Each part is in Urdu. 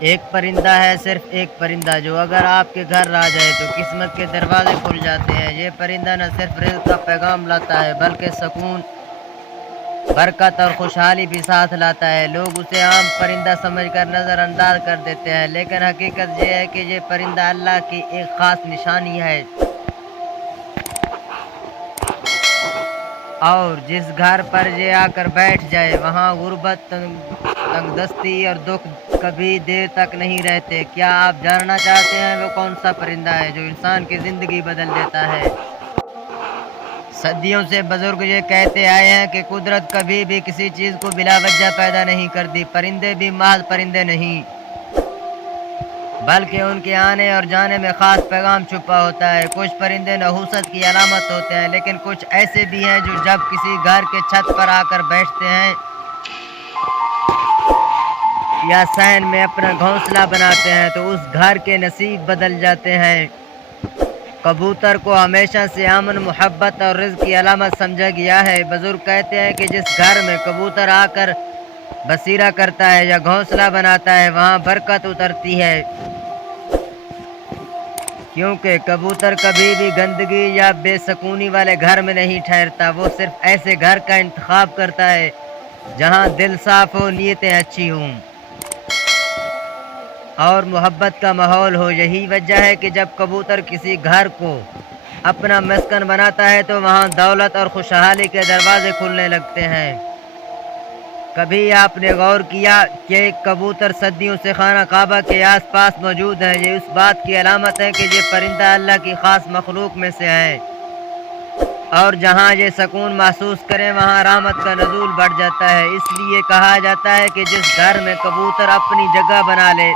ایک پرندہ ہے، صرف ایک پرندہ، جو اگر آپ کے گھر آ جائے تو قسمت کے دروازے کھل جاتے ہیں۔ یہ پرندہ نہ صرف رزق کا پیغام لاتا ہے بلکہ سکون، برکت اور خوشحالی بھی ساتھ لاتا ہے۔ لوگ اسے عام پرندہ سمجھ کر نظر انداز کر دیتے ہیں، لیکن حقیقت یہ ہے کہ یہ پرندہ اللہ کی ایک خاص نشانی ہے، اور جس گھر پر یہ آ کر بیٹھ جائے وہاں غربت، تنگ دستی اور دکھ کبھی دیر تک نہیں رہتے۔ کیا آپ جاننا چاہتے ہیں وہ کون سا پرندہ ہے جو انسان کی زندگی بدل دیتا ہے؟ صدیوں سے بزرگ یہ کہتے آئے ہیں کہ قدرت کبھی بھی کسی چیز کو بلا وجہ پیدا نہیں کرتی۔ پرندے بھی محض پرندے نہیں، بلکہ ان کے آنے اور جانے میں خاص پیغام چھپا ہوتا ہے۔ کچھ پرندے نحوست کی علامت ہوتے ہیں، لیکن کچھ ایسے بھی ہیں جو جب کسی گھر کے چھت پر آ کر بیٹھتے ہیں یا صحن میں اپنا گھونسلہ بناتے ہیں تو اس گھر کے نصیب بدل جاتے ہیں۔ کبوتر کو ہمیشہ سے امن، محبت اور رزق کی علامت سمجھا گیا ہے۔ بزرگ کہتے ہیں کہ جس گھر میں کبوتر آ کر بسیرا کرتا ہے یا گھونسلہ بناتا ہے وہاں برکت اترتی ہے، کیونکہ کبوتر کبھی بھی گندگی یا بے سکونی والے گھر میں نہیں ٹھہرتا۔ وہ صرف ایسے گھر کا انتخاب کرتا ہے جہاں دل صاف ہو، نیتیں اچھی ہوں اور محبت کا ماحول ہو۔ یہی وجہ ہے کہ جب کبوتر کسی گھر کو اپنا مسکن بناتا ہے تو وہاں دولت اور خوشحالی کے دروازے کھلنے لگتے ہیں۔ کبھی آپ نے غور کیا کہ ایک کبوتر صدیوں سے خانہ کعبہ کے آس پاس موجود ہے؟ یہ اس بات کی علامت ہے کہ یہ پرندہ اللہ کی خاص مخلوق میں سے ہے، اور جہاں یہ سکون محسوس کریں وہاں رحمت کا نزول بڑھ جاتا ہے۔ اس لیے کہا جاتا ہے کہ جس گھر میں کبوتر اپنی جگہ بنا لے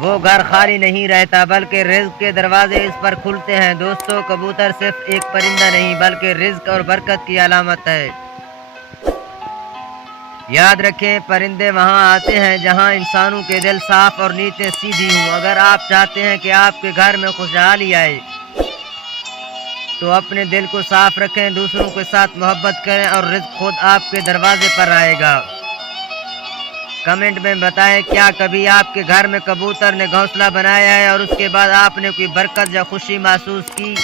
وہ گھر خالی نہیں رہتا بلکہ رزق کے دروازے اس پر کھلتے ہیں۔ دوستو، کبوتر صرف ایک پرندہ نہیں بلکہ رزق اور برکت کی علامت ہے۔ یاد رکھیں، پرندے وہاں آتے ہیں جہاں انسانوں کے دل صاف اور نیتیں سیدھی ہوں۔ اگر آپ چاہتے ہیں کہ آپ کے گھر میں خوشحالی آئے تو اپنے دل کو صاف رکھیں، دوسروں کے ساتھ محبت کریں اور رزق خود آپ کے دروازے پر آئے گا۔ کمنٹ میں بتائیں، کیا کبھی آپ کے گھر میں کبوتر نے گھونسلہ بنایا ہے اور اس کے بعد آپ نے کوئی برکت یا خوشی محسوس کی؟